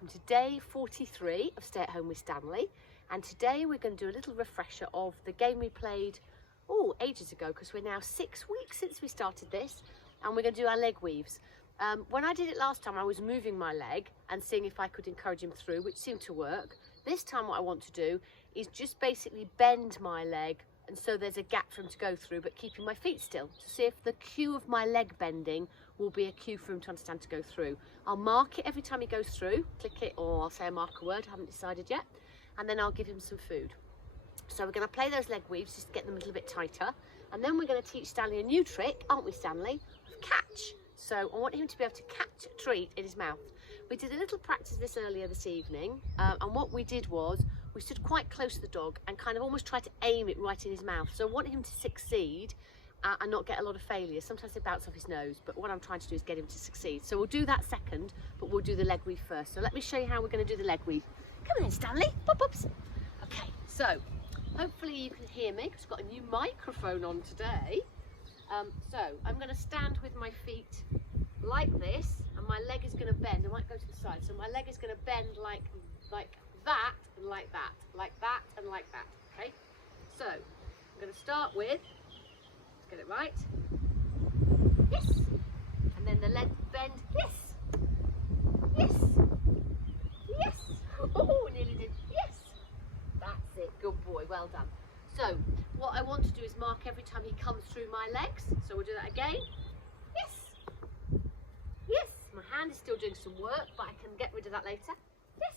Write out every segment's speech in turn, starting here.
welcome to day 43 of Stay at Home with Stanley, and today we're going to do a little refresher of the game we played ages ago, because we're now 6 weeks since we started this, and we're going to do our leg weaves. When I did it last time, I was moving my leg and seeing if I could encourage him through, which seemed to work. This time what I want to do is just basically bend my leg, and so there's a gap for him to go through, but keeping my feet still, to see if the cue of my leg bending will be a cue for him to understand to go through. I'll mark it every time he goes through, click it, or I'll say a marker word, I haven't decided yet, and then I'll give him some food. So we're going to play those leg weaves just to get them a little bit tighter, and then we're going to teach Stanley a new trick, aren't we, Stanley, of catch. So I want him to be able to catch a treat in his mouth. We did a little practice this earlier this evening, and what we did was we stood quite close to the dog and kind of almost tried to aim it right in his mouth. So I want him to succeed and not get a lot of failures. Sometimes they bounce off his nose, but what I'm trying to do is get him to succeed. So we'll do that second, but we'll do the leg weave first. So let me show you how we're going to do the leg weave. Come on, Stanley. Pop ups. Okay, so hopefully you can hear me because I've got a new microphone on today. So I'm going to stand with my feet like this, and my leg is going to bend. I might go to the side. So my leg is going to bend like that, and like that, like that, and like that. Okay. So I'm going to start with. Let's get it right. Yes. And then the leg bend. Yes. Yes. Yes. Oh, nearly did. Yes. That's it. Good boy. Well done. So what I want to do is mark every time he comes through my legs. So we'll do that again. Yes. Yes. My hand is still doing some work, but I can get rid of that later. Yes.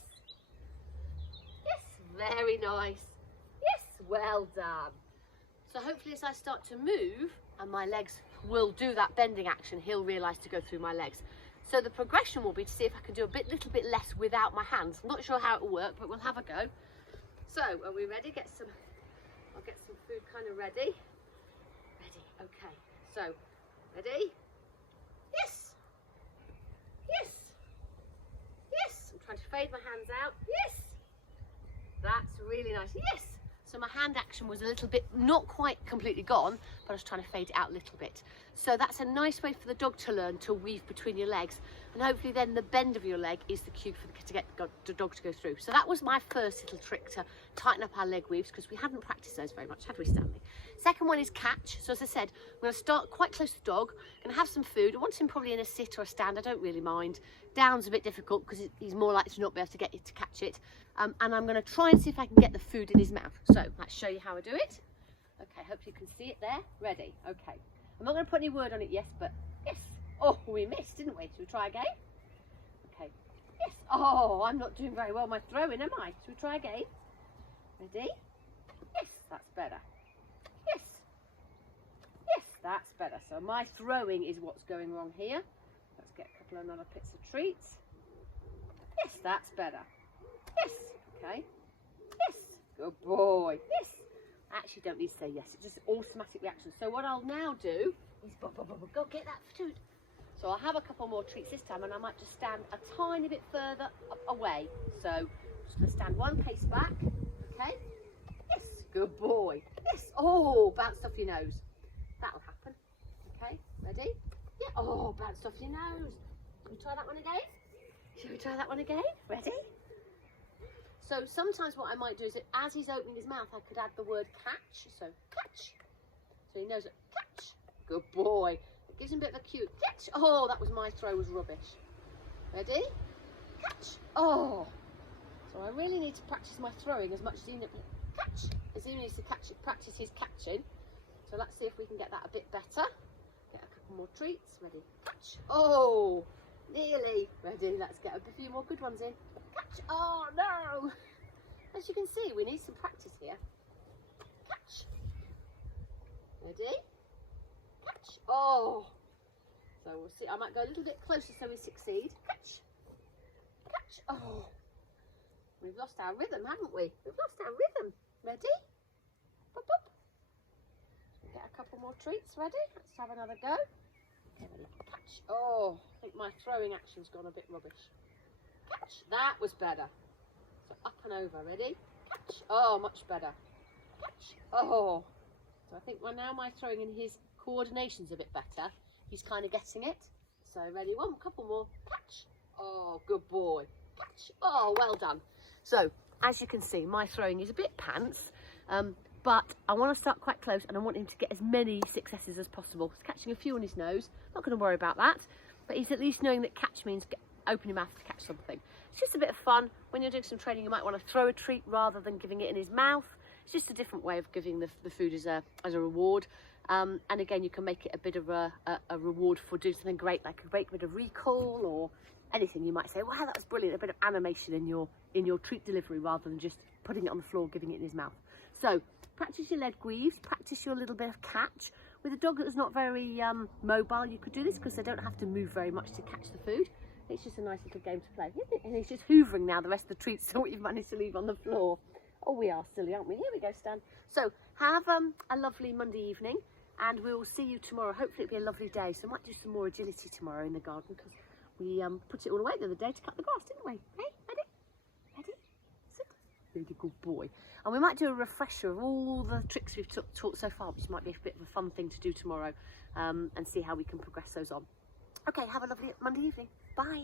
Yes. Very nice. Yes. Well done. So hopefully as I start to move and my legs will do that bending action, he'll realise to go through my legs. So the progression will be to see if I can do a little bit less without my hands. I'm not sure how it will work, but we'll have a go. So are we ready? I'll get some food kind of ready. Ready, okay. So, ready? Yes! Yes! Yes! I'm trying to fade my hands out. Yes! That's really nice. Yes! So my hand action was a little bit, not quite completely gone, but I was trying to fade it out a little bit. So that's a nice way for the dog to learn to weave between your legs. And hopefully then the bend of your leg is the cue to get the dog to go through. So that was my first little trick to tighten up our leg weaves, because we hadn't practiced those very much, had we, Stanley? Second one is catch. So as I said, I'm going to start quite close to the dog, I'm going to have some food. I want him probably in a sit or a stand, I don't really mind. Down's a bit difficult because he's more likely to not be able to get it to catch it. And I'm going to try and see if I can get the food in his mouth. So let's show you how I do it. Okay, hope you can see it there. Ready? Okay. I'm not going to put any word on it, yes, but yes. Oh, we missed, didn't we? Should we try again? Okay. Yes. Oh, I'm not doing very well my throwing, am I? Should we try again? Ready? Yes, that's better. Yes. Yes, that's better. So my throwing is what's going wrong here. Let's get a couple of another bits of treats. Yes, that's better. Yes. Okay. Yes. Good boy. Yes. I actually don't need to say yes. It's just automatic reaction. So what I'll now do is go get that food. So I'll have a couple more treats this time, and I might just stand a tiny bit further away. So I'm just going to stand one pace back. Okay. Yes. Good boy. Yes. Oh, bounced off your nose. That'll happen. Okay. Ready? Yeah. Oh, bounced off your nose. Shall we try that one again? Shall we try that one again? Ready? So sometimes what I might do is that as he's opening his mouth, I could add the word catch. So catch. So he knows it. Catch. Good boy. It gives him a bit of a cue. Catch. Oh, that was my throw was rubbish. Ready? Catch. Oh. So I really need to practice my throwing as much as he catch. As he needs to practice his catching. So let's see if we can get that a bit better. Get a couple more treats. Ready? Catch. Oh, nearly. Ready? Let's get a few more good ones in. Catch. Oh no. As you can see, we need some practice here. Catch. Ready? Catch. Oh. So we'll see. I might go a little bit closer so we succeed. Catch. Catch. Oh. We've lost our rhythm, haven't we? We've lost our rhythm. Ready? Pop, pop. Get a couple more treats. Ready? Let's have another go. Okay, ready? Catch. Oh, I think my throwing action's gone a bit rubbish. Catch. That was better. So up and over. Ready? Catch. Oh, much better. Catch. Oh. So I think now my throwing and his coordination's a bit better. He's kind of getting it. So ready? One couple more. Catch. Oh, good boy. catch. Oh, well done. So, as you can see, my throwing is a bit pants, but I want to start quite close and I want him to get as many successes as possible. He's catching a few on his nose, not going to worry about that, but he's at least knowing that catch means open your mouth to catch something. It's just a bit of fun. When you're doing some training, you might want to throw a treat rather than giving it in his mouth. It's just a different way of giving the food as a reward. And again, you can make it a bit of a reward for doing something great, like a great bit of recall or anything. You might say, wow, that was brilliant, a bit of animation in your treat delivery rather than just putting it on the floor, giving it in his mouth. So practice your leg weaves, practice your little bit of catch. With a dog that is not very mobile, you could do this because they don't have to move very much to catch the food. It's just a nice little game to play, isn't it? And he's just hoovering now the rest of the treats that we've managed to leave on the floor. Oh, we are silly, aren't we? Here we go, Stan. So have a lovely Monday evening, and we will see you tomorrow. Hopefully it'll be a lovely day. So I might do some more agility tomorrow in the garden because we put it all away the other day to cut the grass, didn't we? Hey, ready? Ready? Sit. Really good boy. And we might do a refresher of all the tricks we've taught so far, which might be a bit of a fun thing to do tomorrow, and see how we can progress those on. Okay, have a lovely Monday evening. Bye.